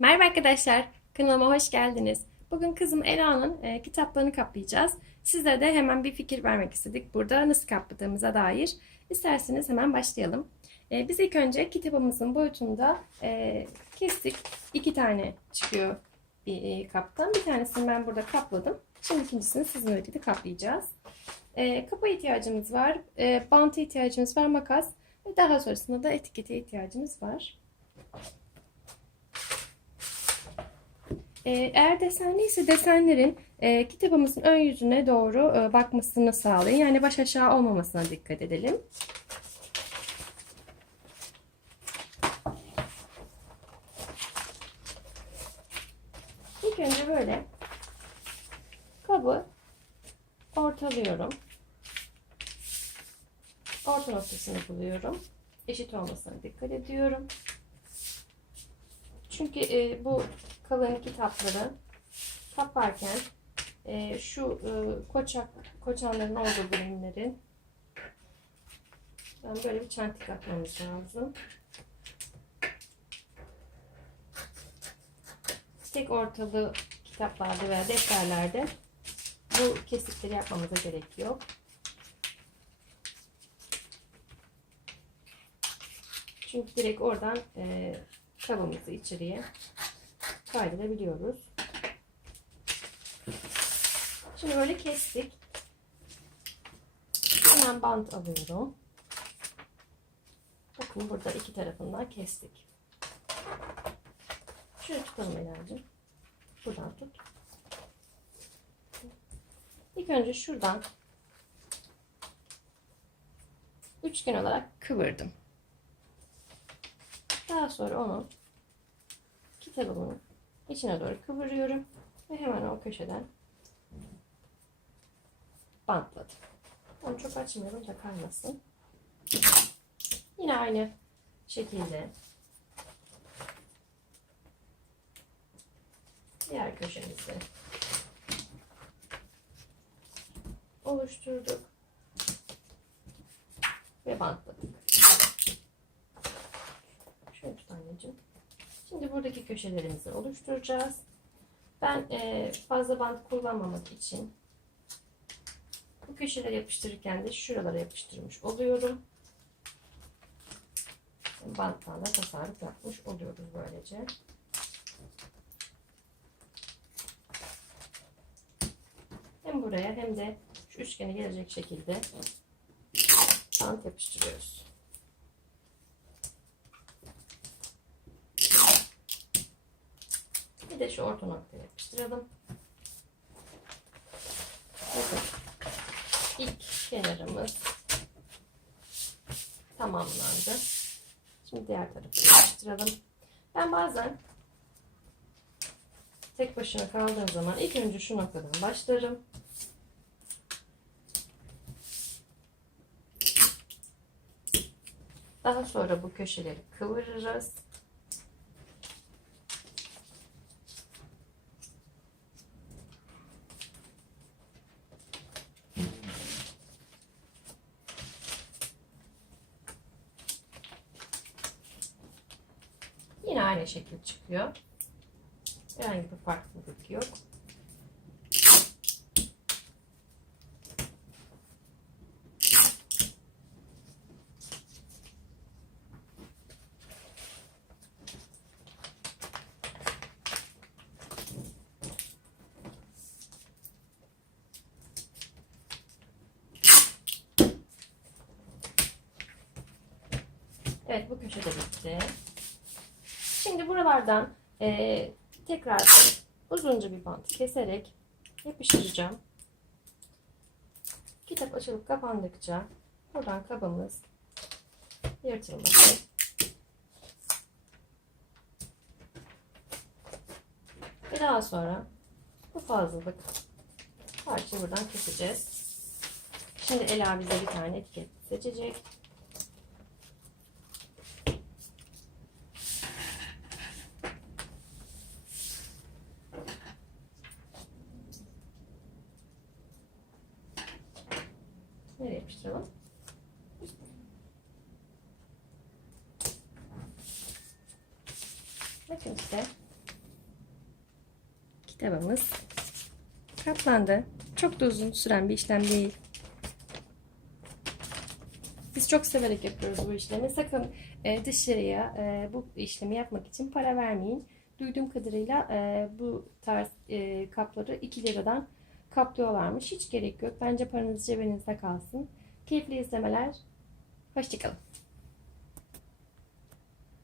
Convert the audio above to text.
Merhaba arkadaşlar, kanalıma hoş geldiniz. Bugün kızım Ela'nın e, kitaplarını kaplayacağız. Sizlere de hemen bir fikir vermek istedik burada nasıl kapladığımıza dair. İsterseniz hemen başlayalım. E, biz ilk önce kitabımızın boyutunda e, kestik. İki tane çıkıyor bir e, kaptan. Bir tanesini ben burada kapladım. Şimdi ikincisini sizinle birlikte kaplayacağız. E, kapa ihtiyacımız var, e, bantı ihtiyacımız var, makas ve daha sonrasında da etikete ihtiyacımız var. Ee, Eğer desenliyse desenlerin e, kitabımızın ön yüzüne doğru e, bakmasını sağlayın. Yani baş aşağı olmamasına dikkat edelim. İlk önce böyle kabı ortalıyorum. Orta noktasını buluyorum. Eşit olmasına dikkat ediyorum. Çünkü e, bu kalın kitapları kaparken e, şu e, koçak koçanların olduğu bölümlerin ben böyle bir çentik atmamız lazım. Tek ortalı kitaplarda veya defterlerde bu kesikleri yapmamıza gerek yok. Çünkü direkt oradan e, kabımızı içeriye kaydırabiliyoruz. Şimdi böyle kestik. Hemen bant alıyorum. Bakın burada iki tarafından kestik. Şöyle tutalım Ela'cığım. Buradan tut. İlk önce şuradan üçgen olarak kıvırdım. Daha sonra onu kitabımın içine doğru kıvırıyorum ve hemen o köşeden bantladım. Onu çok açmıyorum da kaymasın. Yine aynı şekilde diğer köşemizi oluşturduk ve bantladık. Şöyle tut anneciğim. Şimdi buradaki köşelerimizi oluşturacağız. Ben e, fazla bant kullanmamak için bu köşeleri yapıştırırken de şuralara yapıştırmış oluyorum. Banttan da tasarruf yapmış oluyoruz böylece. Hem buraya hem de şu üçgene gelecek şekilde bant yapıştırıyoruz. Bir de şu orta noktaya yapıştıralım. Bakın. İlk kenarımız tamamlandı. Şimdi diğer tarafı yapıştıralım. Ben bazen tek başına kaldığım zaman ilk önce şu noktadan başlarım. Daha sonra bu köşeleri kıvırırız. Yine aynı şekil çıkıyor. Herhangi bir farklılık yok. Evet bu köşe de bitti. Şimdi buralardan e, tekrar uzunca bir bant keserek yapıştıracağım. Kitap açılıp kapandıkça buradan kabımız yırtılmasın. Ve daha sonra bu fazlalık parçayı buradan keseceğiz. Şimdi Ela bize bir tane etiket seçecek. Yapıştıralım? Bakın işte Kitabımız katlandı. Çok da uzun süren bir işlem değil. Biz çok severek yapıyoruz bu işlemi. Sakın e, dışarıya e, bu işlemi yapmak için para vermeyin. Duyduğum kadarıyla e, bu tarz kapları 2 liradan kaplıyorlarmış. Hiç gerek yok. Bence paranız cebinizde kalsın. Keyifli izlemeler. Hoşçakalın.